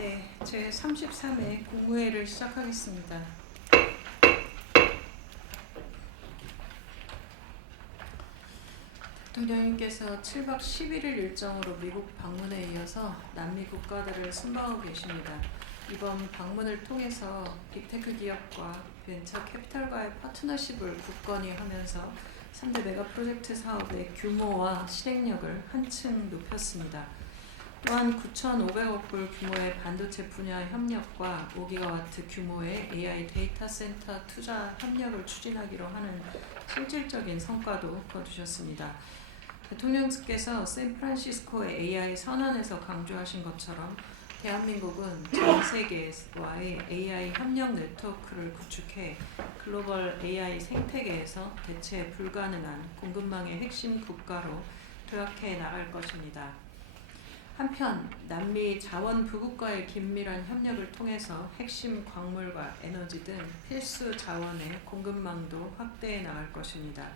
네, 제 33회 국무회의를 시작하겠습니다. 대통령님께서 7박 11일 일정으로 미국 방문에 이어서 남미 국가들을 순방하고 계십니다. 이번 방문을 통해서 빅테크 기업과 벤처 캐피탈과의 파트너십을 굳건히 하면서 3대 메가 프로젝트 사업의 규모와 실행력을 한층 높였습니다. 또한 9,500억 불 규모의 반도체 분야 협력과 5기가와트 규모의 AI 데이터 센터 투자 협력을 추진하기로 하는 실질적인 성과도 거두셨습니다. 대통령께서 샌프란시스코의 AI 선언에서 강조하신 것처럼 대한민국은 전 세계와의 AI 협력 네트워크를 구축해 글로벌 AI 생태계에서 대체 불가능한 공급망의 핵심 국가로 도약해 나갈 것입니다. 한편 남미 자원 부국과의 긴밀한 협력을 통해서 핵심 광물과 에너지 등 필수 자원의 공급망도 확대해 나갈 것입니다.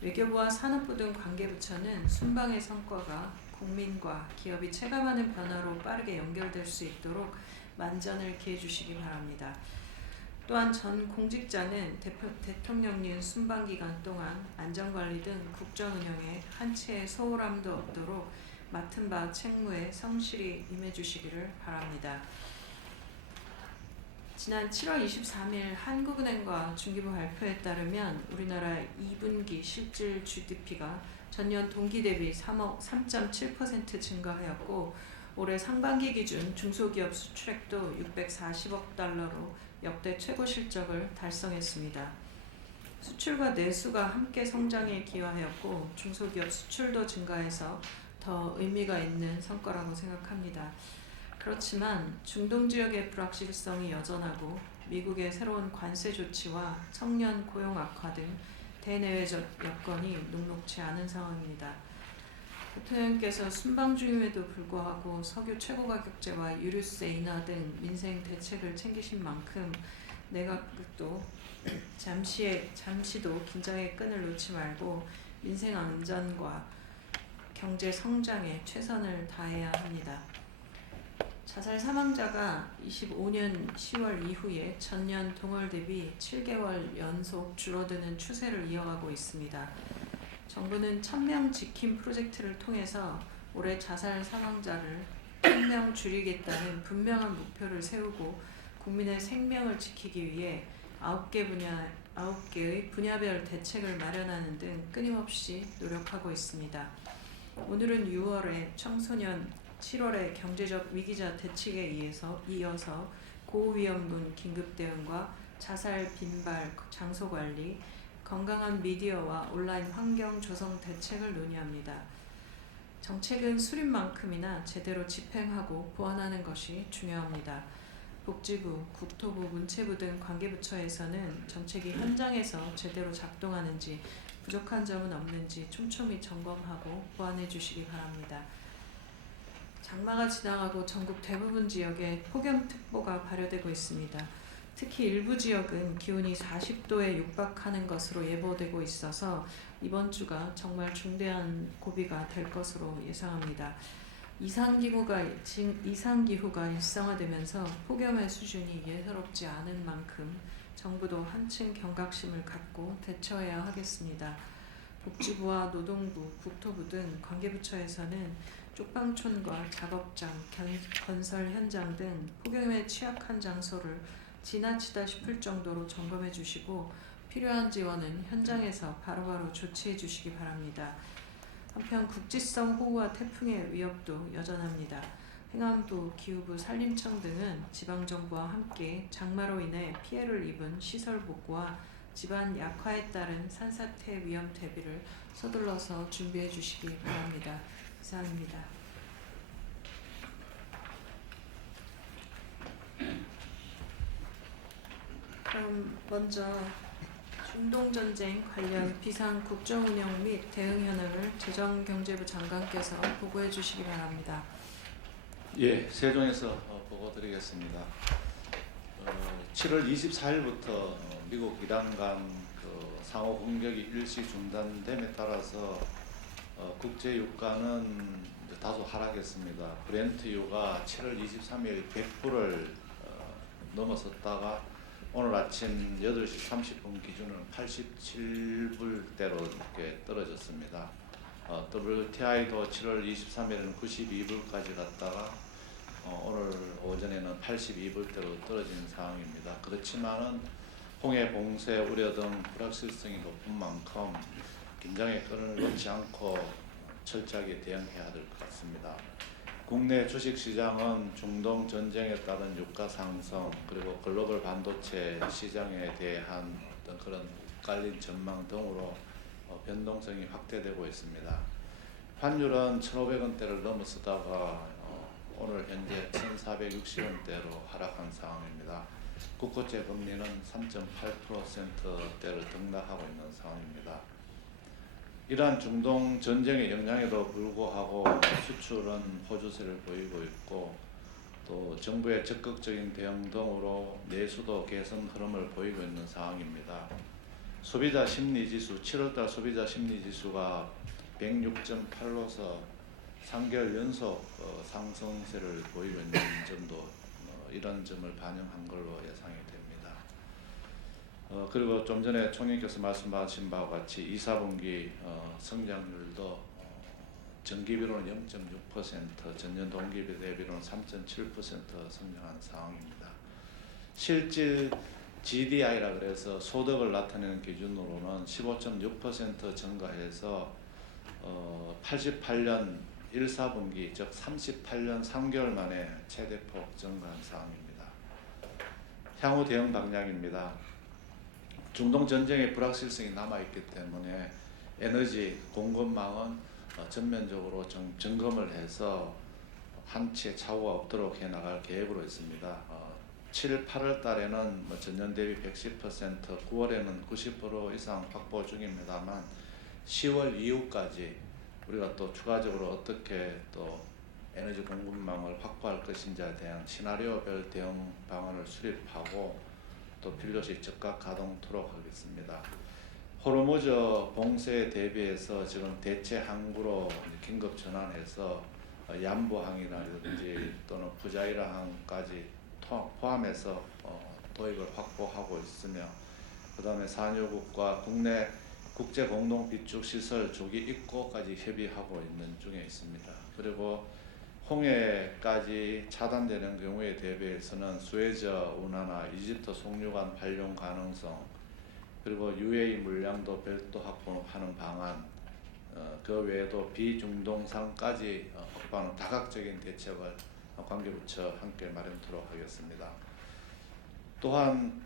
외교부와 산업부 등 관계부처는 순방의 성과가 국민과 기업이 체감하는 변화로 빠르게 연결될 수 있도록 만전을 기해 주시기 바랍니다. 또한 전 공직자는 대통령님 순방 기간 동안 안전관리 등 국정운영에 한치의 소홀함도 없도록 맡은 바 책무에 성실히 임해주시기를 바랍니다. 지난 7월 23일 한국은행과 중기부 발표에 따르면 우리나라 2분기 실질 GDP가 전년 동기 대비 3.7% 증가하였고 올해 상반기 기준 중소기업 수출액도 640억 달러로 역대 최고 실적을 달성했습니다. 수출과 내수가 함께 성장에 기여하였고 중소기업 수출도 증가해서 더 의미가 있는 성과라고 생각합니다. 그렇지만 중동 지역의 불확실성이 여전하고 미국의 새로운 관세 조치와 청년 고용 악화 등 대내외적 여건이 녹록지 않은 상황입니다. 대통령께서 순방 중임에도 불구하고 석유 최고가격제와 유류세 인하 등 민생 대책을 챙기신 만큼 내각도 잠시도 긴장의 끈을 놓지 말고 민생 안전과 경제 성장에 최선을 다해야 합니다. 자살 사망자가 25년 10월 이후에 전년 동월 대비 7개월 연속 줄어드는 추세를 이어가고 있습니다. 정부는 1000명 지킴 프로젝트를 통해서 올해 자살 사망자를 1000명 줄이겠다는 분명한 목표를 세우고 국민의 생명을 지키기 위해 9개의 분야별 대책을 마련하는 등 끊임없이 노력하고 있습니다. 오늘은 6월에 청소년, 7월에 경제적 위기자 대책에 이어서 고위험군 긴급대응과 자살 빈발 장소관리, 건강한 미디어와 온라인 환경 조성 대책을 논의합니다. 정책은 수립만큼이나 제대로 집행하고 보완하는 것이 중요합니다. 복지부, 국토부, 문체부 등 관계부처에서는 정책이 현장에서 제대로 작동하는지 부족한 점은 없는지 촘촘히 점검하고 보완해 주시기 바랍니다. 장마가 지나가고 전국 대부분 지역에 폭염특보가 발효되고 있습니다. 특히 일부 지역은 기온이 40도에 육박하는 것으로 예보되고 있어서 이번 주가 정말 중대한 고비가 될 것으로 예상합니다. 이상기후가 일상화되면서 폭염의 수준이 예사롭지 않은 만큼 정부도 한층 경각심을 갖고 대처해야 하겠습니다. 복지부와 노동부, 국토부 등 관계부처에서는 쪽방촌과 작업장, 건설 현장 등 폭염에 취약한 장소를 지나치다 싶을 정도로 점검해 주시고 필요한 지원은 현장에서 바로바로 조치해 주시기 바랍니다. 한편 국지성 호우와 태풍의 위협도 여전합니다. 행안부, 기후부, 산림청 등은 지방정부와 함께 장마로 인해 피해를 입은 시설 복구와 집안 약화에 따른 산사태 위험 대비를 서둘러서 준비해 주시기 바랍니다. 이상입니다. 그럼 먼저 중동전쟁 관련 비상 국정운영 및 대응 현황을 재정경제부 장관께서 보고해 주시기 바랍니다. 예, 세종에서 보고드리겠습니다. 7월 24일부터 미국 이란 간 상호 공격이 일시 중단됨에 따라서 국제 유가는 다소 하락했습니다. 브렌트유가 7월 23일 100불을 넘어섰다가 오늘 아침 8시 30분 기준으로 87불대로 이렇게 떨어졌습니다. WTI도 7월 23일에는 92불까지 갔다가 오늘 오전에는 82불대로 떨어진 상황입니다. 그렇지만은 홍해 봉쇄 우려 등 불확실성이 높은 만큼 긴장의 끈을 놓지 않고 철저하게 대응해야 될 것 같습니다. 국내 주식시장은 중동 전쟁에 따른 유가 상승 그리고 글로벌 반도체 시장에 대한 어떤 그런 엇갈린 전망 등으로 변동성이 확대되고 있습니다. 환율은 1,500원대를 넘어서다가 오늘 현재 1,460원대로 하락한 상황입니다. 국고채 금리는 3.8%대를 등락하고 있는 상황입니다. 이러한 중동 전쟁의 영향에도 불구하고 수출은 호주세를 보이고 있고 또 정부의 적극적인 대응 등으로 내수도 개선 흐름을 보이고 있는 상황입니다. 소비자 심리지수 7월달 소비자 심리지수가 106.8로서 3개월 연속 상승세를 보이고 있는 점도 이런 점을 반영한 걸로 예상이 됩니다. 그리고 좀 전에 총리께서 말씀하신 바와 같이 2, 4분기 성장률도 전기비로는 0.6%, 전년 동기 대비로는 3.7% 성장한 상황입니다. 실질 GDI라 그래서 소득을 나타내는 기준으로는 15.6% 증가해서 88년 1, 4분기 즉 38년 3개월 만에 최대폭 증가한 상황입니다. 향후 대응 방향입니다. 중동 전쟁의 불확실성이 남아있기 때문에 에너지 공급망은 전면적으로 점검을 해서 한치의 착오가 없도록 해나갈 계획으로 있습니다. 7, 8월 달에는 전년 대비 110%, 9월에는 90% 이상 확보 중입니다만 10월 이후까지 우리가 또 추가적으로 어떻게 또 에너지 공급망을 확보할 것인지에 대한 시나리오별 대응 방안을 수립하고 또 필요시 즉각 가동토록 하겠습니다. 호르무즈 봉쇄에 대비해서 지금 대체 항구로 긴급 전환해서 얀부항이라든지 또는 푸자이라항까지 포함해서 도입을 확보하고 있으며 그 다음에 산유국과 국내 국제 공동 비축 시설 조기 입고까지 협의하고 있는 중에 있습니다. 그리고 홍해까지 차단되는 경우에 대비해서는 수에즈 운하나 이집트 송유관 발용 가능성 그리고 UAE 물량도 별도 확보하는 방안 그 외에도 비중동상까지 확보하는 다각적인 대책을 관계부처 함께 마련토록 하겠습니다. 또한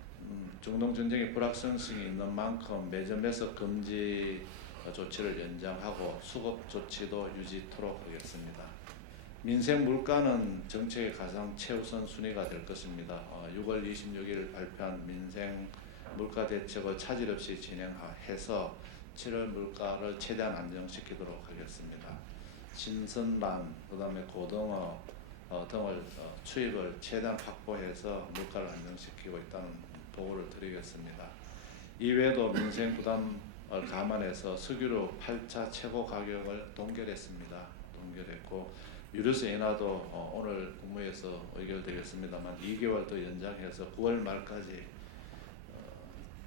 중동 전쟁의 불확실성이 있는 만큼 매점 매석 금지 조치를 연장하고 수급 조치도 유지토록 하겠습니다. 민생 물가는 정책의 가장 최우선 순위가 될 것입니다. 6월 26일 발표한 민생 물가 대책을 차질 없이 진행해서 7월 물가를 최대한 안정시키도록 하겠습니다. 신선란, 그다음에 고등어 등을 수입을 최대한 확보해서 물가를 안정시키고 있다는 보고를 드리겠습니다. 이외에도 민생 부담을 감안해서 석유로 8차 최고 가격을 동결했습니다. 동결했고 유류세 인하도 오늘 국무회에서 의결되겠습니다만 2개월 더 연장해서 9월 말까지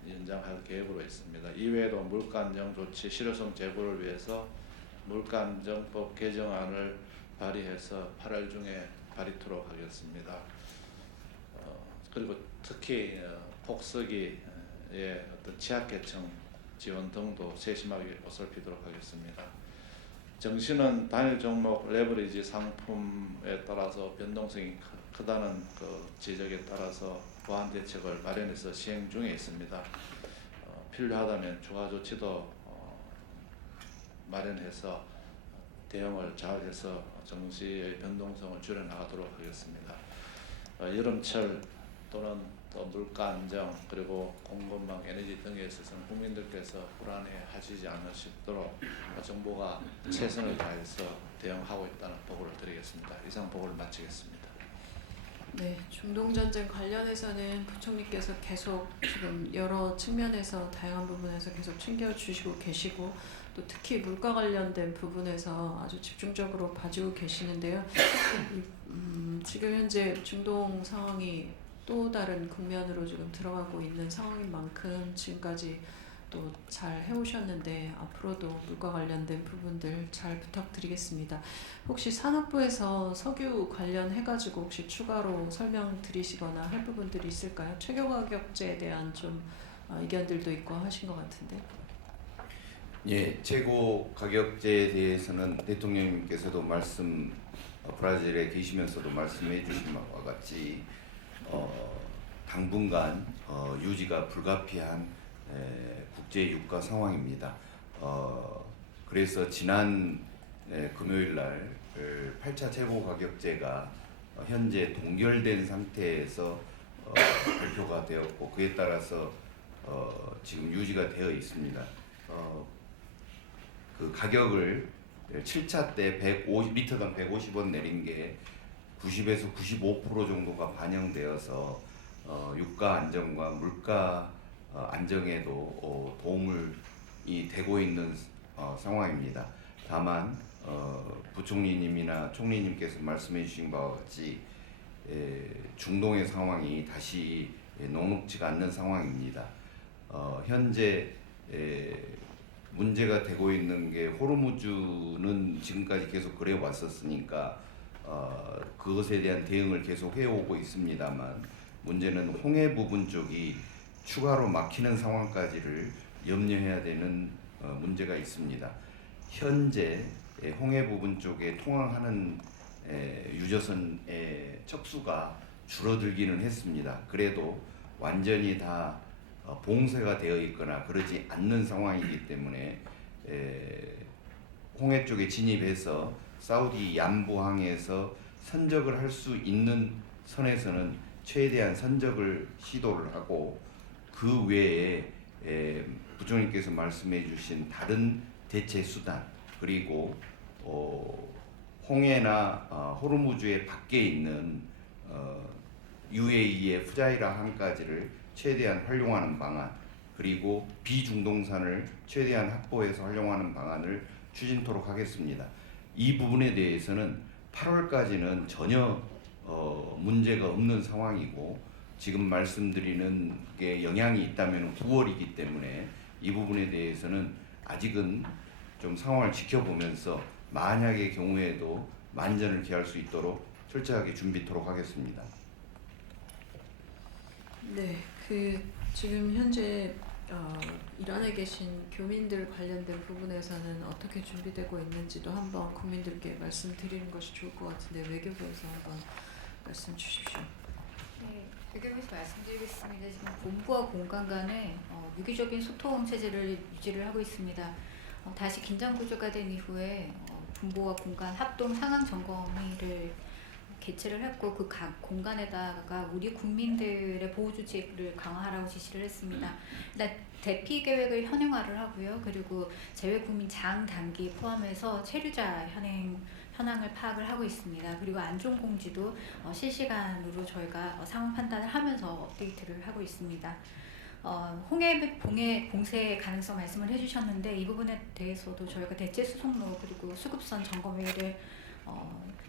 연장할 계획으로 있습니다. 이외에도 물가 안정 조치 실효성 제고를 위해서 물가 안정법 개정안을 발의해서 8월 중에 발의토록 하겠습니다. 그리고 특히 폭설기의 어떤 취약계층 지원 등도 세심하게 어설피도록 하겠습니다. 정시는 단일 종목 레버리지 상품에 따라서 변동성이 크다는 그 지적에 따라서 보완 대책을 마련해서 시행 중에 있습니다. 필요하다면 추가 조치도 마련해서 대응을 잘해서 정시의 변동성을 줄여나가도록 하겠습니다. 여름철 또는 또 물가 안정 그리고 공급망 에너지 등에 있어서는 국민들께서 불안해하시지 않으시도록 정부가 최선을 다해서 대응하고 있다는 보고를 드리겠습니다. 이상 보고를 마치겠습니다. 네, 중동 전쟁 관련해서는 부총리께서 계속 지금 여러 측면에서 다양한 부분에서 계속 챙겨주시고 계시고 또 또 특히 물가 관련된 부분에서 아주 집중적으로 봐주고 계시는데요. 지금 현재 중동 상황이 또 다른 국면으로 지금 들어가고 있는 상황인 만큼 지금까지 또 잘 해오셨는데 앞으로도 물가 관련된 부분들 잘 부탁드리겠습니다. 혹시 산업부에서 석유 관련해가지고 혹시 추가로 설명드리시거나 할 부분들이 있을까요? 최고 가격제에 대한 좀 의견들도 있고 하신 것 같은데. 예, 최고 가격제에 대해서는 대통령님께서도 브라질에 계시면서도 말씀해 주신 바와 같이 당분간 유지가 불가피한 국제 유가 상황입니다. 그래서 지난 금요일 날 8차 최고 가격제가 현재 동결된 상태에서 발표가 되었고 그에 따라서 지금 유지가 되어 있습니다. 그 가격을 7차 때 리터당 150원 내린 게 90에서 95% 정도가 반영되어서 유가 안정과 물가 안정에도 도움이 되고 있는 상황입니다. 다만 부총리님이나 총리님께서 말씀해 주신 바와 같이 중동의 상황이 다시 녹록지가 않는 상황입니다. 현재 문제가 되고 있는 게 호르무즈는 지금까지 계속 그래 왔었으니까 그것에 대한 대응을 계속 해오고 있습니다만 문제는 홍해 부분 쪽이 추가로 막히는 상황까지를 염려해야 되는 문제가 있습니다. 현재 홍해 부분 쪽에 통항하는 유조선의 척수가 줄어들기는 했습니다. 그래도 완전히 다 봉쇄가 되어 있거나 그러지 않는 상황이기 때문에 홍해 쪽에 진입해서 사우디 얀부항에서 선적을 할 수 있는 선에서는 최대한 선적을 시도를 하고 그 외에 부총리께서 말씀해 주신 다른 대체 수단 그리고 홍해나 호르무즈의 밖에 있는 UAE의 푸자이라 항까지를 최대한 활용하는 방안 그리고 비중동산을 최대한 확보해서 활용하는 방안을 추진토록 하겠습니다. 이 부분에 대해서는 8월까지는 전혀 문제가 없는 상황이고 지금 말씀드리는 게 영향이 있다면 9월이기 때문에 이 부분에 대해서는 아직은 좀 상황을 지켜보면서 만약의 경우에도 만전을 기할 수 있도록 철저하게 준비토록 하겠습니다. 네, 지금 현재 이란에 계신 교민들 관련된 부분에서는 어떻게 준비되고 있는지도 한번 국민들께 말씀드리는 것이 좋을 것 같은데 외교부에서 한번 말씀 주십시오. 네, 외교부에서 말씀드리겠습니다. 지금 본부와 공간 간에 유기적인 소통 체제를 유지를 하고 있습니다. 다시 긴장 구조가 된 이후에 본부와 공간 합동 상황 점검회의를 개최를 했고 그 각 공간에다가 우리 국민들의 보호 조치를 강화하라고 지시를 했습니다. 일단 대피 계획을 현행화를 하고요. 그리고 재외 국민 장 단기 포함해서 체류자 현황을 파악을 하고 있습니다. 그리고 안전 공지도 실시간으로 저희가 상황 판단을 하면서 업데이트를 하고 있습니다. 홍해 봉쇄 가능성 말씀을 해주셨는데 이 부분에 대해서도 저희가 대체 수송로 그리고 수급선 점검회의를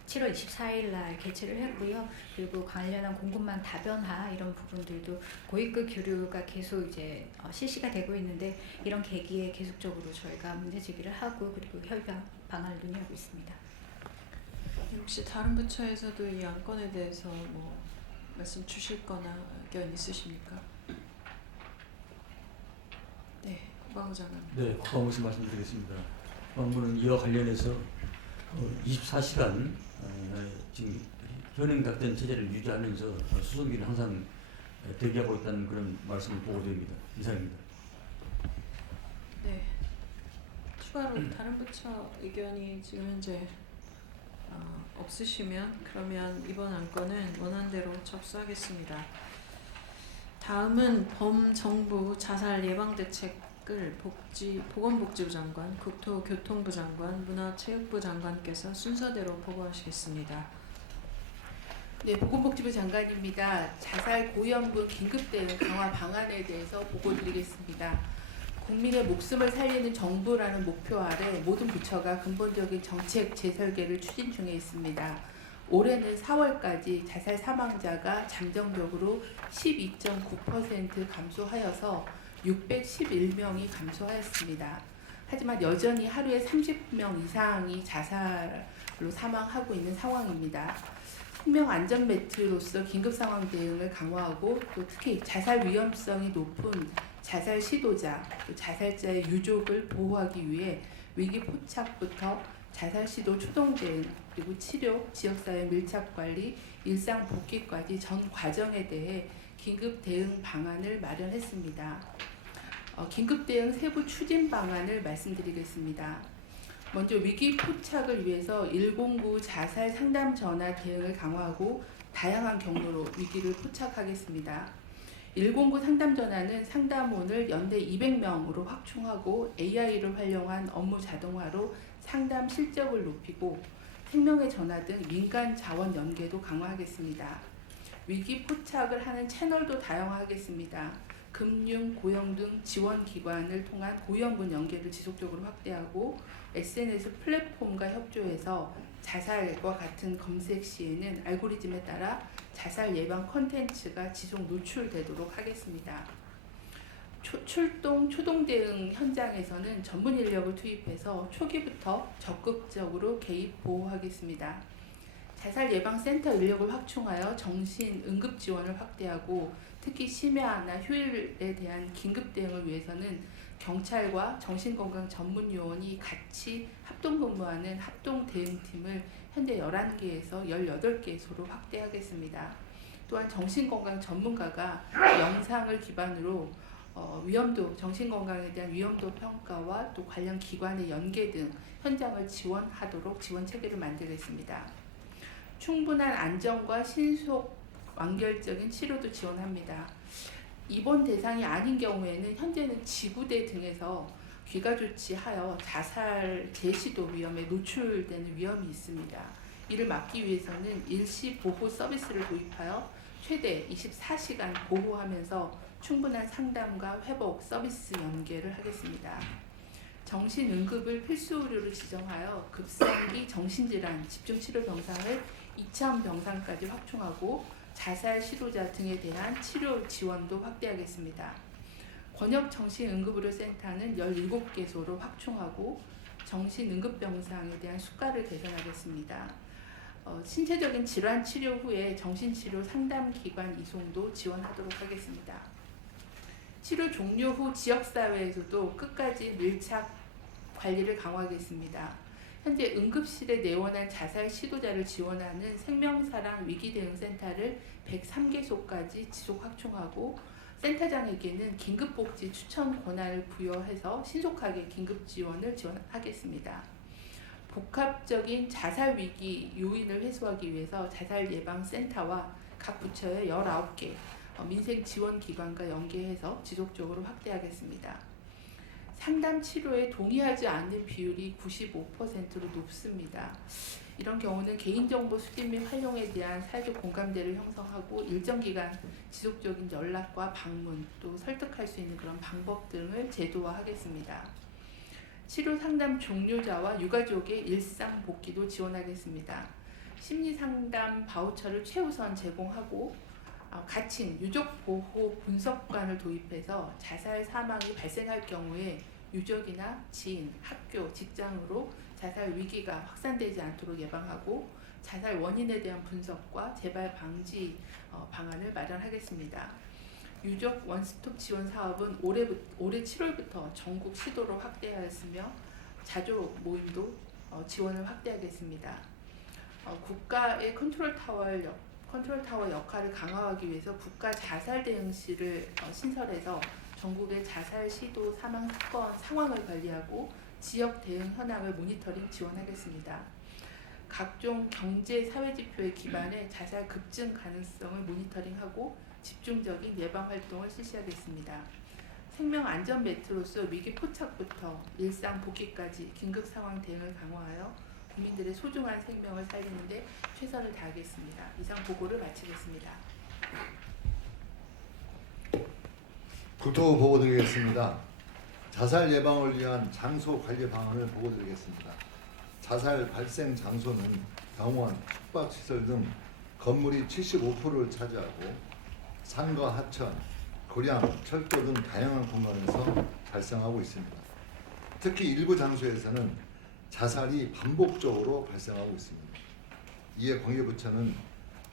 7월 24일 날 개최를 했고요. 그리고 관련한 공급망 다변화 이런 부분들도 고위급 교류가 계속 이제 실시가 되고 있는데 이런 계기에 계속적으로 저희가 문제 제기를 하고 그리고 협의 방안을 논의하고 있습니다. 혹시 다른 부처에서도 이 안건에 대해서 뭐 말씀 주실거나 의견 있으십니까? 네, 국방부 장관. 네, 국방부에서 말씀드리겠습니다. 국방부는 이와 관련해서 24시간 지금 현행 작전 체제를 유지하면서 수송기를 항상 대기하고 있다는 그런 말씀을 보고드립니다. 이상입니다. 네, 추가로 다른 부처 의견이 지금 현재 없으시면 그러면 이번 안건은 원안대로 접수하겠습니다. 다음은 범정부 자살 예방 대책을 보건복지부 장관, 국토교통부 장관, 문화체육부 장관께서 순서대로 보고하시겠습니다. 네, 보건복지부 장관입니다. 자살 고위험군 긴급대응 강화 방안에 대해서 보고드리겠습니다. 국민의 목숨을 살리는 정부라는 목표 아래 모든 부처가 근본적인 정책 재설계를 추진 중에 있습니다. 올해는 4월까지 자살 사망자가 잠정적으로 12.9% 감소하여서 611명이 감소하였습니다. 하지만 여전히 하루에 30명 이상이 자살로 사망하고 있는 상황입니다. 생명안전매트로서 긴급상황 대응을 강화하고 또 특히 자살 위험성이 높은 자살 시도자, 또 자살자의 유족을 보호하기 위해 위기 포착부터 자살 시도 초동 대응, 그리고 치료, 지역사회 밀착 관리, 일상 복귀까지 전 과정에 대해 긴급 대응 방안을 마련했습니다. 긴급 대응 세부 추진 방안을 말씀드리겠습니다. 먼저 위기 포착을 위해서 109 자살 상담 전화 대응을 강화하고 다양한 경로로 위기를 포착하겠습니다. 109 상담 전화는 상담원을 연대 200명으로 확충하고 AI를 활용한 업무 자동화로 상담 실적을 높이고 생명의 전화 등 민간 자원 연계도 강화하겠습니다. 위기 포착을 하는 채널도 다양화하겠습니다. 금융, 고용 등 지원 기관을 통한 고위험군 연계를 지속적으로 확대하고 SNS 플랫폼과 협조해서 자살과 같은 검색 시에는 알고리즘에 따라 자살 예방 콘텐츠가 지속 노출되도록 하겠습니다. 출동 초동 대응 현장에서는 전문 인력을 투입해서 초기부터 적극적으로 개입 보호하겠습니다. 자살 예방 센터 인력을 확충하여 정신 응급 지원을 확대하고 특히 심야나 휴일에 대한 긴급 대응을 위해서는 경찰과 정신건강 전문 요원이 같이 합동근무하는 합동 대응팀을 현재 11개에서 18개소로 확대하겠습니다. 또한 정신건강 전문가가 영상을 기반으로 위험도, 정신건강에 대한 위험도 평가와 또 관련 기관의 연계 등 현장을 지원하도록 지원 체계를 만들겠습니다. 충분한 안전과 신속 완결적인 치료도 지원합니다. 입원 대상이 아닌 경우에는 현재는 지구대 등에서 귀가 조치하여 자살 재시도 위험에 노출되는 위험이 있습니다. 이를 막기 위해서는 일시 보호 서비스를 도입하여 최대 24시간 보호하면서 충분한 상담과 회복 서비스 연계를 하겠습니다. 정신응급을 필수 의료로 지정하여 급성기 정신질환 집중치료 병상을 2,000 병상까지 확충하고 자살 시도자 등에 대한 치료 지원도 확대하겠습니다. 권역 정신응급의료센터는 17개소로 확충하고 정신응급병상에 대한 수가를 개선하겠습니다. 신체적인 질환 치료 후에 정신치료 상담기관 이송도 지원하도록 하겠습니다. 치료 종료 후 지역사회에서도 끝까지 밀착 관리를 강화하겠습니다. 현재 응급실에 내원한 자살 시도자를 지원하는 생명사랑 위기대응센터를 103개소까지 지속 확충하고 센터장에게는 긴급복지 추천 권한을 부여해서 신속하게 긴급 지원을 지원하겠습니다. 복합적인 자살 위기 요인을 해소하기 위해서 자살 예방 센터와 각 부처의 19개 민생 지원 기관과 연계해서 지속적으로 확대하겠습니다. 상담 치료에 동의하지 않는 비율이 95%로 높습니다. 이런 경우는 개인정보 수집 및 활용에 대한 사회적 공감대를 형성하고 일정 기간 지속적인 연락과 방문 또 설득할 수 있는 그런 방법 등을 제도화하겠습니다. 치료 상담 종료자와 유가족의 일상 복귀도 지원하겠습니다. 심리 상담 바우처를 최우선 제공하고 가칭 유족 보호 분석관을 도입해서 자살 사망이 발생할 경우에 유족이나 지인, 학교, 직장으로 자살 위기가 확산되지 않도록 예방하고 자살 원인에 대한 분석과 재발 방지 방안을 마련하겠습니다. 유족 원스톱 지원 사업은 올해 7월부터 전국 시도로 확대하였으며 자조 모임도 지원을 확대하겠습니다. 국가의 컨트롤 타워 역할을 강화하기 위해서 국가 자살 대응실을 신설해서 전국의 자살 시도 사망 사건 상황을 관리하고 지역 대응 현황을 모니터링 지원하겠습니다. 각종 경제 사회 지표에 기반해 자살 급증 가능성을 모니터링하고 집중적인 예방 활동을 실시하겠습니다. 생명 안전 매트로서 위기 포착부터 일상 복귀까지 긴급 상황 대응을 강화하여 국민들의 소중한 생명을 살리는 데 최선을 다하겠습니다. 이상 보고를 마치겠습니다. 국토부 보고 드리겠습니다. 자살 예방을 위한 장소 관리 방안을 보고드리겠습니다. 자살 발생 장소는 병원, 숙박시설 등 건물이 75%를 차지하고 산과 하천, 고량, 철도 등 다양한 공간에서 발생하고 있습니다. 특히 일부 장소에서는 자살이 반복적으로 발생하고 있습니다. 이에 관계부처는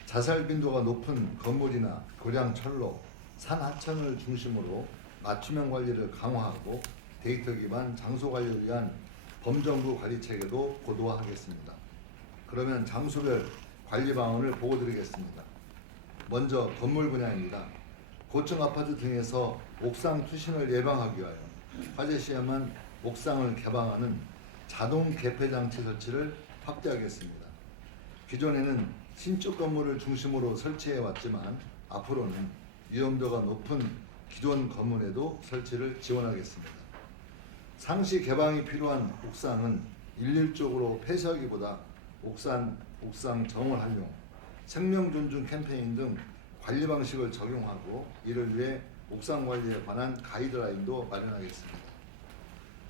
자살 빈도가 높은 건물이나 고량, 철로, 산, 하천을 중심으로 맞춤형 관리를 강화하고 데이터 기반 장소 관리를 위한 범정부 관리 체계도 고도화하겠습니다. 그러면 장소별 관리 방안을 보고드리겠습니다. 먼저 건물 분야입니다. 고층 아파트 등에서 옥상 투신을 예방하기 위하여 화재 시에만 옥상을 개방하는 자동 개폐 장치 설치를 확대하겠습니다. 기존에는 신축 건물을 중심으로 설치해 왔지만 앞으로는 위험도가 높은 기존 건물에도 설치를 지원하겠습니다. 상시 개방이 필요한 옥상은 일률적으로 폐쇄하기보다 옥상 정원 활용, 생명 존중 캠페인 등 관리 방식을 적용하고 이를 위해 옥상 관리에 관한 가이드라인도 마련하겠습니다.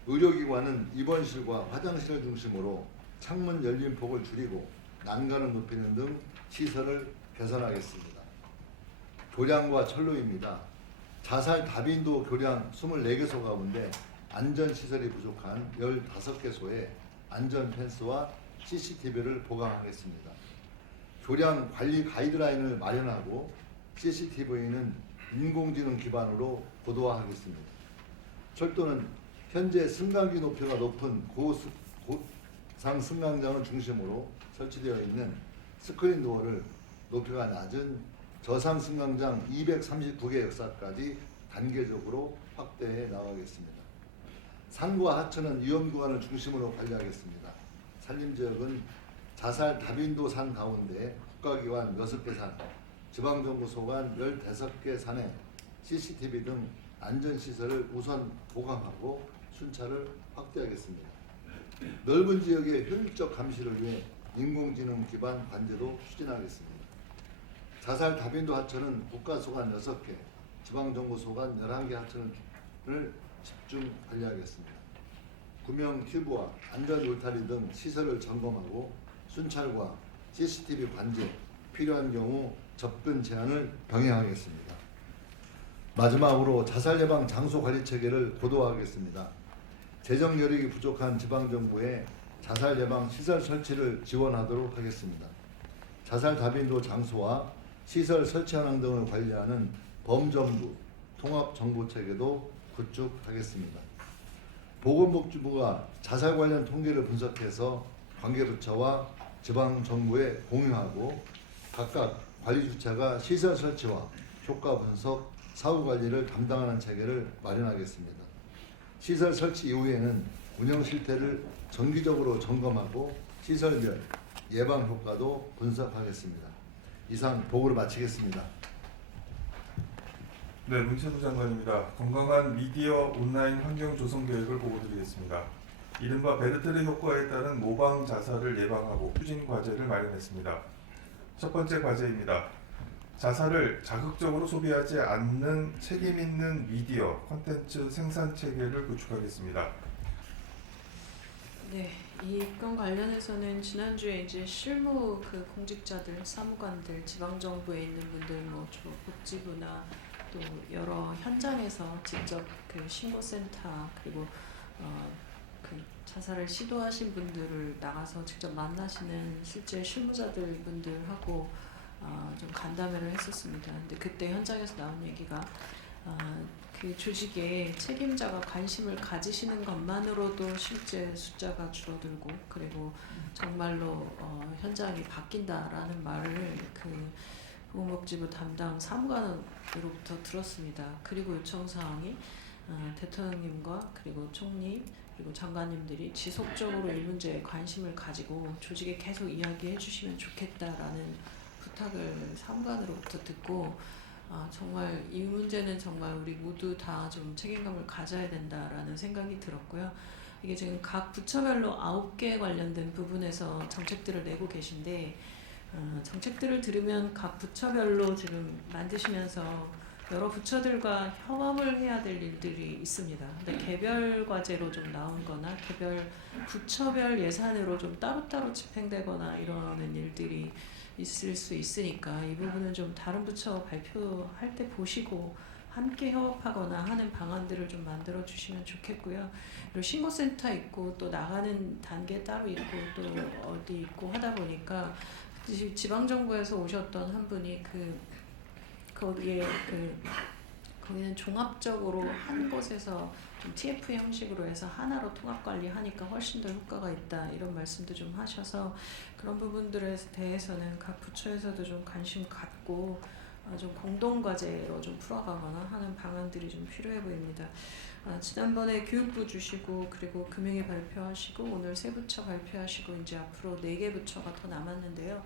의료기관은 입원실과 화장실을 중심으로 창문 열림폭을 줄이고 난간을 높이는 등 시설을 개선하겠습니다. 교량과 철로입니다. 자살 다빈도 교량 24개소 가운데 안전시설이 부족한 15개소에 안전펜스와 CCTV를 보강하겠습니다. 교량 관리 가이드라인을 마련하고 CCTV는 인공지능 기반으로 고도화하겠습니다. 철도는 현재 승강기 높이가 높은 고상 승강장을 중심으로 설치되어 있는 스크린 도어를 높이가 낮은 저상 승강장 239개 역사까지 단계적으로 확대해 나가겠습니다. 산과 하천은 위험 구간을 중심으로 관리하겠습니다. 산림지역은 자살 다빈도 산 가운데 국가기관 6개 산, 지방정부소 간 15개 산에 CCTV 등 안전시설을 우선 보강하고 순찰을 확대하겠습니다. 넓은 지역의 효율적 감시를 위해 인공지능 기반 관제도 추진하겠습니다. 자살 다빈도 하천은 국가소관 6개, 지방정부소관 11개 하천을 집중 관리하겠습니다. 구명 튜브와 안전 울타리 등 시설을 점검하고 순찰과 CCTV 관제, 필요한 경우 접근 제한을 병행하겠습니다. 마지막으로 자살 예방 장소 관리 체계를 고도화하겠습니다. 재정 여력이 부족한 지방정부에 자살 예방 시설 설치를 지원하도록 하겠습니다. 자살 다빈도 장소와 시설 설치 현황 등을 관리하는 범정부 통합 정보 체계도 구축하겠습니다. 보건복지부가 자살 관련 통계를 분석해서 관계부처와 지방정부에 공유하고 각각 관리주체가 시설 설치와 효과 분석, 사후 관리를 담당하는 체계를 마련하겠습니다. 시설 설치 이후에는 운영 실태를 정기적으로 점검하고 시설별 예방 효과도 분석하겠습니다. 이상 보고를 마치겠습니다. 네, 문체부 장관입니다. 건강한 미디어 온라인 환경 조성 계획을 보고드리겠습니다. 이른바 베르테르 효과에 따른 모방 자살을 예방하고 추진 과제를 마련했습니다. 첫 번째 과제입니다. 자살을 자극적으로 소비하지 않는 책임 있는 미디어 콘텐츠 생산 체계를 구축하겠습니다. 네, 이 건 관련해서는 지난주에 이제 실무 공직자들, 사무관들, 지방정부에 있는 분들, 복지부나 또 여러 현장에서 직접 신고센터 그리고 자살을 시도하신 분들을 나가서 직접 만나시는 실제 실무자들 분들하고 좀 간담회를 했었습니다. 근데 그때 현장에서 나온 얘기가 그 조직에 책임자가 관심을 가지시는 것만으로도 실제 숫자가 줄어들고 그리고 정말로 현장이 바뀐다라는 말을 보건복지부 담당 사무관으로부터 들었습니다. 그리고 요청사항이 대통령님과 그리고 총리 그리고 장관님들이 지속적으로 이 문제에 관심을 가지고 조직에 계속 이야기해 주시면 좋겠다라는 부탁을 사무관으로부터 듣고 정말 이 문제는 정말 우리 모두 다 좀 책임감을 가져야 된다라는 생각이 들었고요. 이게 지금 각 부처별로 9개 관련된 부분에서 정책들을 내고 계신데 정책들을 들으면 각 부처별로 지금 만드시면서 여러 부처들과 협업을 해야 될 일들이 있습니다. 근데 개별 과제로 좀 나온 거나 부처별 예산으로 좀 따로따로 집행되거나 이러는 일들이 있을 수 있으니까 이 부분은 좀 다른 부처 발표할 때 보시고 함께 협업하거나 하는 방안들을 좀 만들어 주시면 좋겠고요. 그리고 신고센터 있고 또 나가는 단계 따로 있고 또 어디 있고 하다 보니까 지방정부에서 오셨던 한 분이 거기는 종합적으로 한 곳에서 좀 TF 형식으로 해서 하나로 통합 관리하니까 훨씬 더 효과가 있다 이런 말씀도 좀 하셔서 그런 부분들에 대해서는 각 부처에서도 좀 관심 갖고 좀 공동 과제로 좀 풀어가거나 하는 방안들이 좀 필요해 보입니다. 지난번에 교육부 주시고 그리고 금융위 발표하시고 오늘 세 부처 발표하시고 이제 앞으로 4개 부처가 더 남았는데요.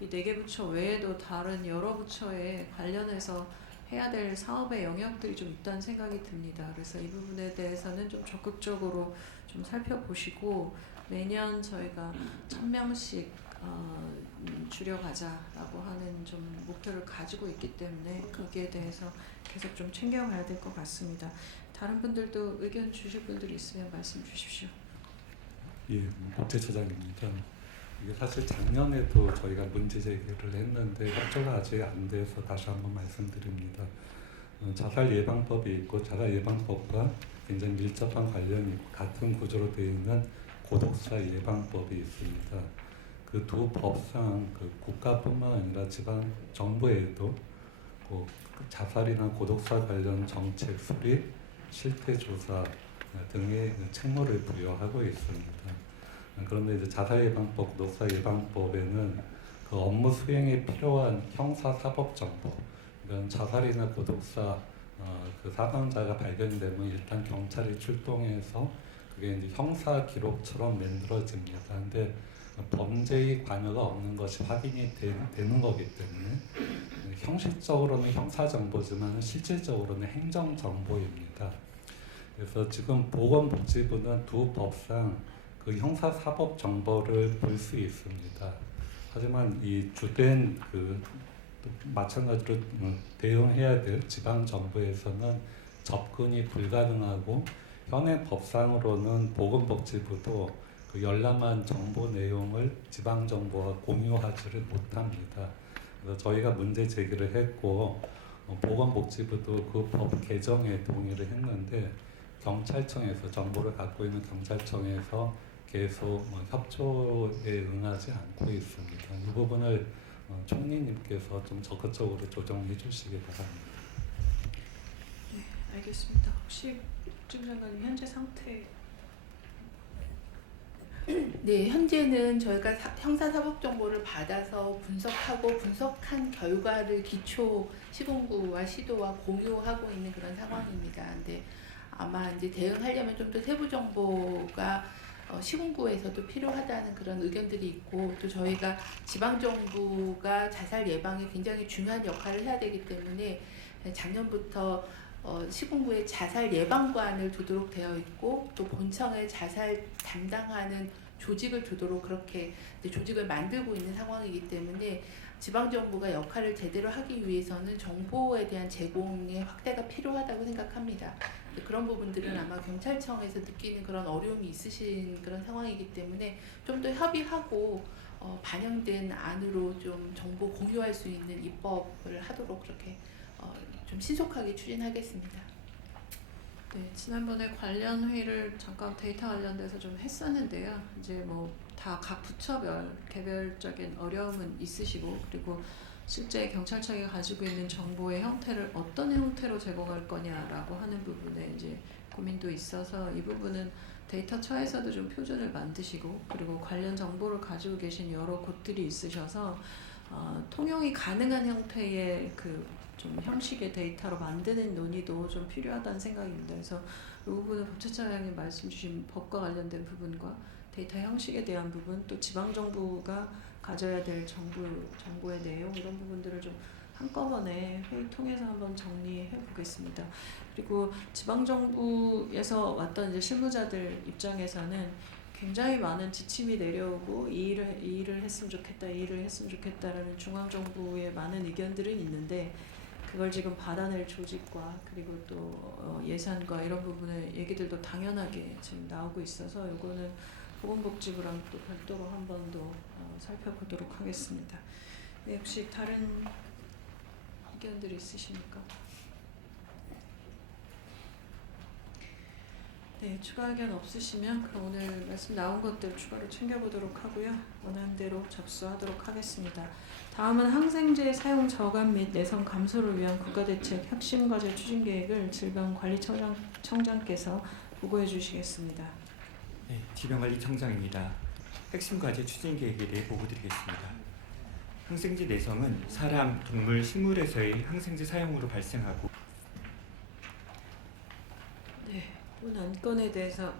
이 4개 부처 외에도 다른 여러 부처에 관련해서 해야 될 사업의 영역들이 좀 있다는 생각이 듭니다. 그래서 이 부분에 대해서는 좀 적극적으로 좀 살펴보시고 매년 저희가 1000명씩 줄여가자라고 하는 좀 목표를 가지고 있기 때문에 거기에 대해서 계속 좀 챙겨가야 될 것 같습니다. 다른 분들도 의견 주실 분들이 있으면 말씀 주십시오. 예, 법제처장입니다. 이게 사실 작년에도 저희가 문제 제기를 했는데 협조가 아직 안 돼서 다시 한번 말씀드립니다. 자살 예방법이 있고 자살 예방법과 굉장히 밀접한 관련이 있고 같은 구조로 되어 있는 고독사 예방법이 있습니다. 그 두 법상 국가뿐만 아니라 지방 정부에도 자살이나 고독사 관련 정책 수립, 실태 조사 등의 책무를 부여하고 있습니다. 그런데 이제 자살 예방법, 고독사 예방법에는 그 업무 수행에 필요한 형사 사법 정보, 그러니까 자살이나 고독사 그 사망자가 발견되면 일단 경찰이 출동해서 그게 이제 형사 기록처럼 만들어집니다. 근데 범죄의 관여가 없는 것이 확인이 되는 거기 때문에 형식적으로는 형사 정보지만 실질적으로는 행정 정보입니다. 그래서 지금 보건복지부는 두 법상 그 형사 사법 정보를 볼 수 있습니다. 하지만 이 주된 마찬가지로 대응해야 될 지방 정부에서는 접근이 불가능하고 현행 법상으로는 보건복지부도 그 열람한 정보 내용을 지방 정부와 공유하지를 못합니다. 그래서 저희가 문제 제기를 했고 보건복지부도 그 법 개정에 동의를 했는데 경찰청에서 정보를 갖고 있는 경찰청에서 계속 협조에 응하지 않고 있습니다. 이 부분을 총리님께서 좀 적극적으로 조정해 주시기 바랍니다. 네, 알겠습니다. 혹시 중 장관님 현재 상태? 네, 현재는 저희가 형사사법 정보를 받아서 분석하고 분석한 결과를 기초 시군구와 시도와 공유하고 있는 그런 상황입니다. 근데 아마 이제 대응하려면 좀 더 세부 정보가 시군구에서도 필요하다는 그런 의견들이 있고 또 저희가 지방정부가 자살 예방에 굉장히 중요한 역할을 해야 되기 때문에 작년부터 시군구에 자살 예방관을 두도록 되어 있고 또 본청에 자살 담당하는 조직을 두도록 그렇게 조직을 만들고 있는 상황이기 때문에 지방정부가 역할을 제대로 하기 위해서는 정보에 대한 제공의 확대가 필요하다고 생각합니다. 그런 부분들은 아마 경찰청에서 느끼는 그런 어려움이 있으신 그런 상황이기 때문에 좀 더 협의하고 반영된 안으로 좀 정보 공유할 수 있는 입법을 하도록 그렇게 좀 신속하게 추진하겠습니다. 네, 지난번에 관련 회의를 잠깐 데이터 관련돼서 좀 했었는데요. 이제 뭐 다 각 부처별 개별적인 어려움은 있으시고 그리고 실제 경찰청이 가지고 있는 정보의 형태를 어떤 형태로 제공할 거냐라고 하는 부분에 이제 고민도 있어서 이 부분은 데이터처에서도 좀 표준을 만드시고 그리고 관련 정보를 가지고 계신 여러 곳들이 있으셔서 통용이 가능한 형태의 좀 형식의 데이터로 만드는 논의도 좀 필요하다는 생각입니다. 그래서 이 부분은 법제처장님 말씀 주신 법과 관련된 부분과 데이터 형식에 대한 부분 또 지방정부가 가져야 될 정보의 내용 이런 부분들을 좀 한꺼번에 회의 통해서 한번 정리해 보겠습니다. 그리고 지방정부에서 왔던 이제 실무자들 입장에서는 굉장히 많은 지침이 내려오고 이 일을 했으면 좋겠다, 이 일을 했으면 좋겠다라는 중앙정부의 많은 의견들은 있는데 그걸 지금 받아낼 조직과 그리고 또 예산과 이런 부분의 얘기들도 당연하게 지금 나오고 있어서 요거는 보건복지부랑 또 별도로 한 번 더 살펴보도록 하겠습니다. 네, 혹시 다른 의견들이 있으십니까? 네, 추가 의견 없으시면 그럼 오늘 말씀 나온 것들 추가로 챙겨보도록 하고요. 원하는 대로 접수하도록 하겠습니다. 다음은 항생제 사용 저감 및 내성 감소를 위한 국가대책 혁신과제 추진계획을 질병관리청장께서 보고해 주시겠습니다. 네, 질병관리청장입니다. 핵심 과제 추진 계획에 대해 보고드리겠습니다. 항생제 내성은 사람, 동물, 식물에서의 항생제 사용으로 발생하고 네, 본 안건에 대해서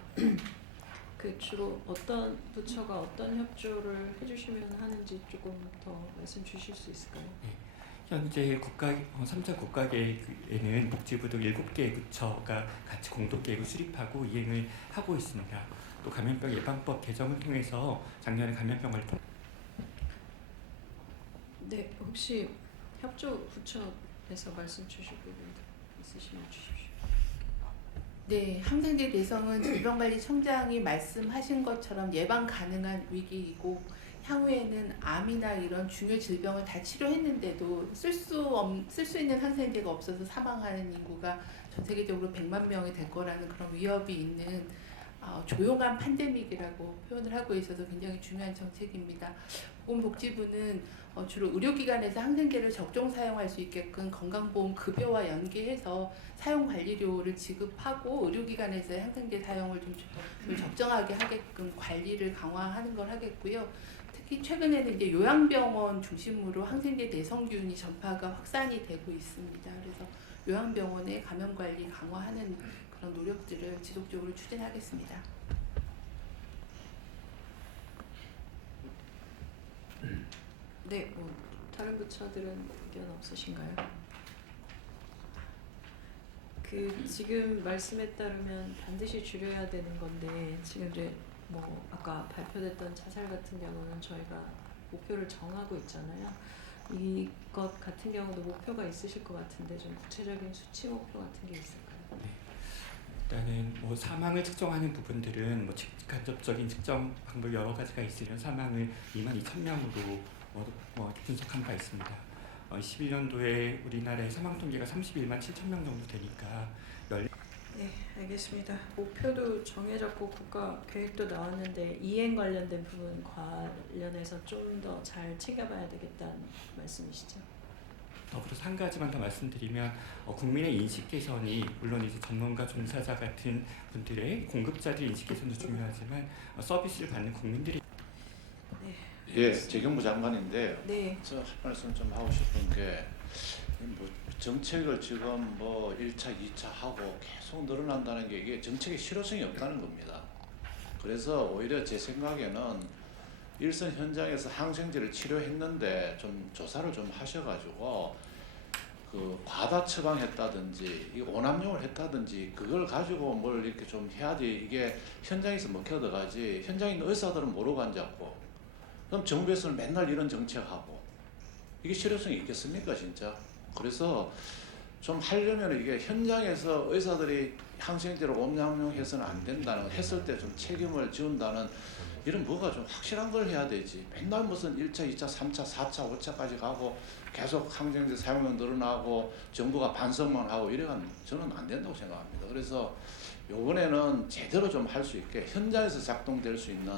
그 주로 어떤 부처가 어떤 협조를 해주시면 하는지 조금 더 말씀 주실 수 있을까요? 현재 3차 국가계획에는 복지부 등 7개의 부처가 같이 공동계획을 수립하고 이행을 하고 있습니다. 또 감염병 예방법 개정을 통해서 작년에 감염병을 네, 혹시 협조 부처에서 말씀 주실 부분 있으시면 주십시오. 네, 항생제 내성은 질병관리청장이 말씀하신 것처럼 예방 가능한 위기이고 향후에는 암이나 이런 중요 질병을 다 치료했는데도 쓸 수 있는 항생제가 없어서 사망하는 인구가 전 세계적으로 100만 명이 될 거라는 그런 위협이 있는 조용한 팬데믹이라고 표현을 하고 있어서 굉장히 중요한 정책입니다. 보건복지부는 주로 의료기관에서 항생제를 적정 사용할 수 있게끔 건강보험 급여와 연계해서 사용관리료를 지급하고 의료기관에서의 항생제 사용을 좀 적정하게 하게끔 관리를 강화하는 걸 하겠고요. 특히 최근에는 이제 요양병원 중심으로 항생제 내성균이 전파가 확산이 되고 있습니다. 그래서 요양병원의 감염관리 강화하는 그런 노력들을 지속적으로 추진하겠습니다. 네, 다른 부처들은 의견 없으신가요? 지금 말씀에 따르면 반드시 줄여야 되는 건데 지금 이제 뭐 아까 발표됐던 자살 같은 경우는 저희가 목표를 정하고 있잖아요. 이것 같은 경우도 목표가 있으실 것 같은데 좀 구체적인 수치 목표 같은 게 있을까요? 일단은 뭐 사망을 측정하는 부분들은 뭐 직간접적인 측정 방법 여러 가지가 있으면 사망을 22,000명으로 분석한 바 있습니다. 11년도에 우리나라의 사망 통계가 31만 7천 명 정도 되니까 네, 알겠습니다. 목표도 정해졌고 국가 계획도 나왔는데 이행 관련된 부분 관련해서 좀 더 잘 챙겨봐야 되겠다는 말씀이시죠? 더불어서 한 가지만 더 말씀드리면 국민의 인식 개선이 물론 이제 전문가 종사자 같은 분들의 공급자들의 인식 개선도 중요하지만 서비스를 받는 국민들이 예, 재경부 장관인데 네. 저 한 말씀 좀 하고 싶은 게 뭐 정책을 지금 뭐 1차, 2차 하고 계속 늘어난다는 게 이게 정책의 실효성이 없다는 겁니다. 그래서 오히려 제 생각에는 일선 현장에서 항생제를 치료했는데 좀 조사를 좀 하셔가지고 그 과다 처방했다든지 이 오남용을 했다든지 그걸 가지고 뭘 이렇게 좀 해야지 이게 현장에서 먹혀 들어가지 현장에 있는 의사들은 모르고 앉았고 그럼 정부에서는 맨날 이런 정책하고 이게 실효성이 있겠습니까 진짜? 그래서 좀 하려면 이게 현장에서 의사들이 항생제를 오남용해서는 안 된다는 했을 때 좀 책임을 지운다는 이런 뭐가 좀 확실한 걸 해야 되지. 맨날 무슨 1차, 2차, 3차, 4차, 5차까지 가고 계속 항생제 사용量늘어나고 정부가 반성만 하고 이래가면 저는 안 된다고 생각합니다. 그래서 요번에는 제대로 좀 할 수 있게 현장에서 작동될 수 있는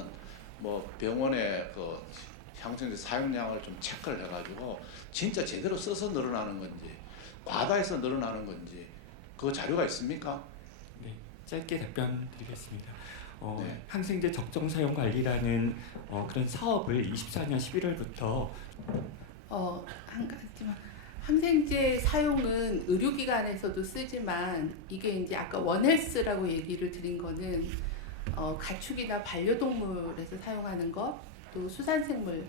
뭐 병원의 그 항생제 사용량을 좀 체크를 해가지고 진짜 제대로 써서 늘어나는 건지 과다해서 늘어나는 건지 그 자료가 있습니까? 네, 짧게 답변 드리겠습니다. 네. 항생제 적정 사용 관리라는 그런 사업을 24년 11월부터 한 가지만 항생제 사용은 의료기관에서도 쓰지만 이게 이제 아까 원헬스라고 얘기를 드린 거는 가축이나 반려동물에서 사용하는 것, 또 수산생물,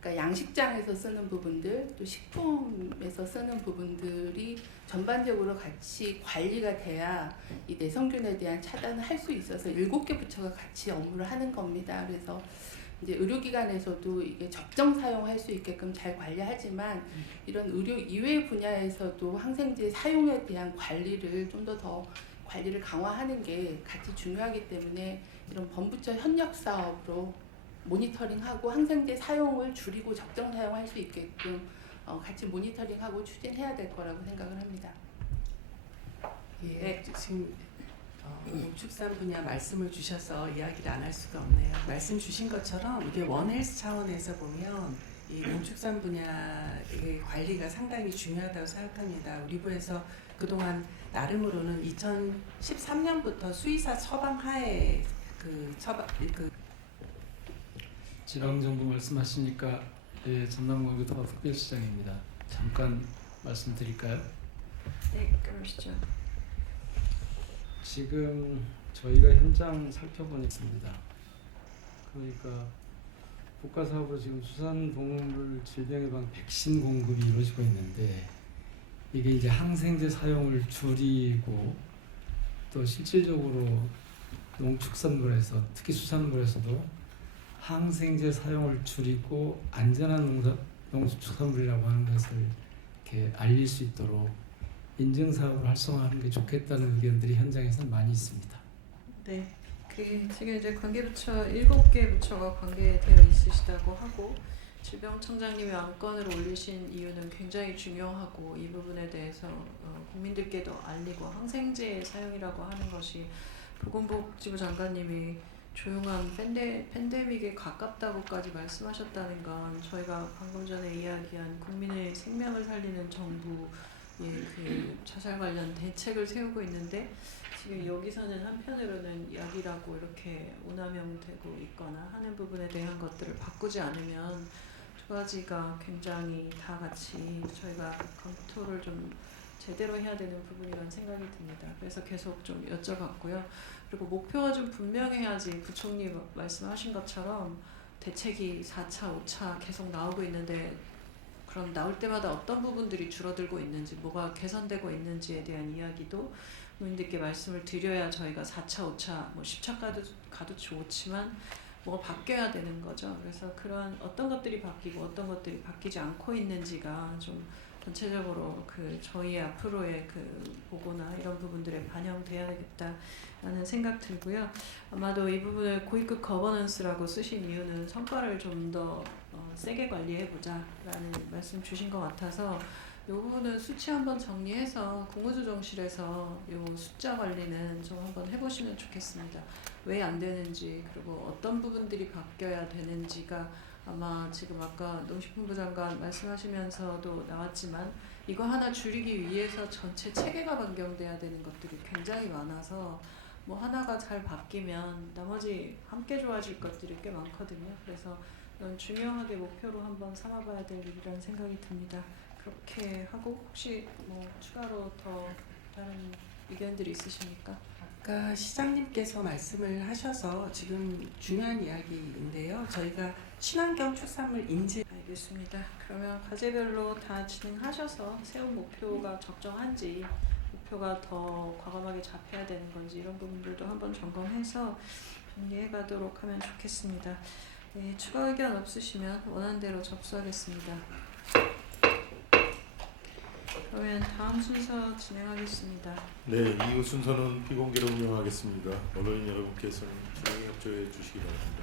그러니까 양식장에서 쓰는 부분들, 또 식품에서 쓰는 부분들이 전반적으로 같이 관리가 돼야 이 내성균에 대한 차단을 할 수 있어서 7개 부처가 같이 업무를 하는 겁니다. 그래서 이제 의료기관에서도 이게 적정 사용할 수 있게끔 잘 관리하지만 이런 의료 이외 분야에서도 항생제 사용에 대한 관리를 좀 더 관리를 강화하는 게 같이 중요하기 때문에 이런 범부처 협력 사업으로 모니터링하고 항생제 사용을 줄이고 적정 사용할 수 있게끔 같이 모니터링하고 추진해야 될 거라고 생각을 합니다. 예, 지금 농축산 분야 말씀을 주셔서 이야기를 안 할 수가 없네요. 말씀 주신 것처럼 이게 원헬스 차원에서 보면 이 농축산 분야의 관리가 상당히 중요하다고 생각합니다. 우리 부에서 그동안 나름으로는 2013년부터 수의사 처방하에 지방정부 말씀하시니까 예, 전남공유도가 특별시장입니다. 잠깐 말씀드릴까요? 네, 그러시죠. 지금 저희가 현장 살펴보니 있습니다. 그러니까 국가사업으로 지금 수산동물 질병예방 백신 공급이 이루어지고 있는데 이게 이제 항생제 사용을 줄이고 또 실질적으로 농축산물에서 특히 수산물에서도 항생제 사용을 줄이고 안전한 농축산물이라고 하는 것을 이렇게 알릴 수 있도록 인증 사업을 활성화하는 게 좋겠다는 의견들이 현장에서 많이 있습니다. 네, 지금 이제 관계부처 7개 부처가 관계되어 있으시다고 하고 질병청장님이 안건을 올리신 이유는 굉장히 중요하고 이 부분에 대해서 국민들께도 알리고 항생제 사용이라고 하는 것이 보건복지부 장관님이 조용한 팬데믹에 가깝다고까지 말씀하셨다는 건 저희가 방금 전에 이야기한 국민의 생명을 살리는 정부의 그 자살 관련 대책을 세우고 있는데 지금 여기서는 한편으로는 약이라고 이렇게 오남용되고 있거나 하는 부분에 대한 것들을 바꾸지 않으면 두 가지가 굉장히 다 같이 저희가 검토를 좀 제대로 해야 되는 부분이라는 생각이 듭니다. 그래서 계속 좀 여쭤봤고요. 그리고 목표가 좀 분명해야지 부총리 말씀하신 것처럼 대책이 4차, 5차 계속 나오고 있는데 그럼 나올 때마다 어떤 부분들이 줄어들고 있는지 뭐가 개선되고 있는지에 대한 이야기도 국민들께 말씀을 드려야 저희가 4차, 5차, 뭐 10차 가도 좋지만 뭐가 바뀌어야 되는 거죠. 그래서 그런 어떤 것들이 바뀌고 어떤 것들이 바뀌지 않고 있는지가 좀 전체적으로 그 저희 앞으로의 그 보고나 이런 부분들에 반영돼야겠다라는 생각 들고요. 아마도 이 부분을 고위급 거버넌스라고 쓰신 이유는 성과를 좀 더 세게 관리해보자라는 말씀 주신 것 같아서 이 부분은 수치 한번 정리해서 국무조정실에서 이 숫자 관리는 좀 한번 해보시면 좋겠습니다. 왜 안 되는지 그리고 어떤 부분들이 바뀌어야 되는지가 아마 지금 아까 농식품부 장관 말씀하시면서도 나왔지만 이거 하나 줄이기 위해서 전체 체계가 변경돼야 되는 것들이 굉장히 많아서 뭐 하나가 잘 바뀌면 나머지 함께 좋아질 것들이 꽤 많거든요. 그래서 이건 중요하게 목표로 한번 삼아봐야 될 일이라는 생각이 듭니다. 그렇게 하고 혹시 뭐 추가로 더 다른 의견들이 있으십니까? 아까 시장님께서 말씀을 하셔서 지금 중요한 이야기인데요. 저희가 친환경 축산물 인증 알겠습니다. 그러면 과제별로 다 진행하셔서 세운 목표가 적정한지 목표가 더 과감하게 잡혀야 되는 건지 이런 부분들도 한번 점검해서 정리해 가도록 하면 좋겠습니다. 네, 추가 의견 없으시면 원안대로 접수하겠습니다. 그러면 다음 순서 진행하겠습니다. 네, 이후 순서는 비공개로 운영하겠습니다. 언론인 여러분께서는 진행에 협조해 주시기 바랍니다.